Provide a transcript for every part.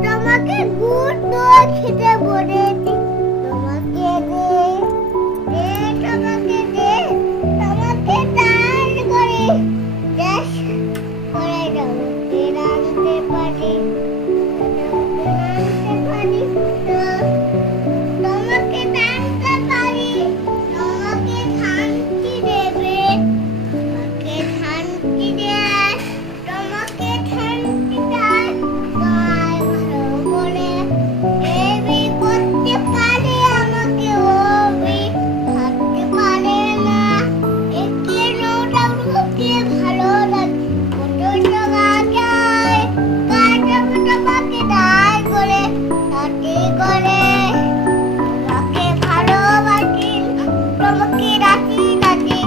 তোমাকে গুড় খেতে বলেছি, তোমাকে দে তোমাকে দে, তোমাকে দান করে দেশ করে তোমাকে রাঁধতে পারি, তোমাকে দানতে পারি, তোমাকে শান্তি দেবে, তোমাকে শান্তি দেয়, তোমাকে শান্তি দেয়, তাই ভালো বলে এবি করতে পারে আমাকে ওবি থাকতে পারে না, একে নোটাকে ভালো লাগে কত টাকা যায়, কাজটা তোমাকে দায় করে তাতে করে তোমাকে ভালোবাসি, তোমাকে রাখি রাখি,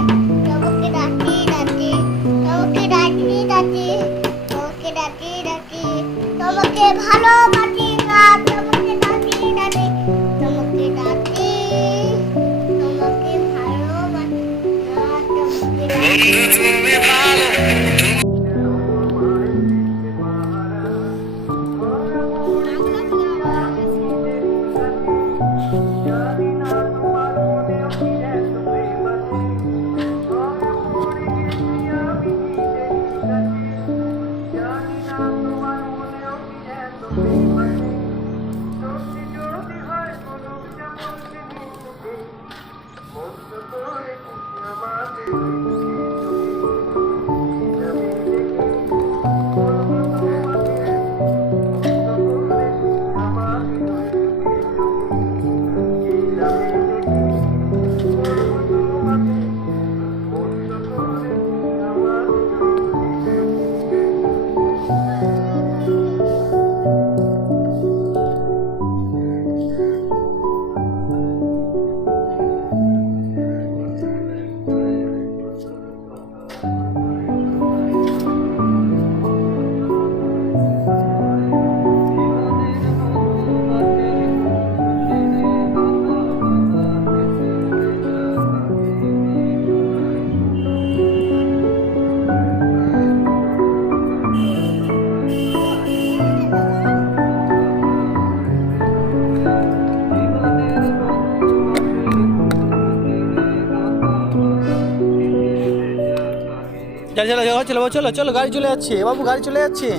তোমাকে রাখি রাখি, তোমাকে রাখি রাখি, তোমাকে রাখি রাখি, তোমাকে ভালোবাসি না, তোমাকে রাখি রাখি, তোমাকে রাখি, তোমাকে ভালোবাসি না, তোমাকে রাখি। চলো চলো চলো চলো চলো গাড়ি চলে যাচ্ছে বাবু, গাড়ি চলে যাচ্ছে।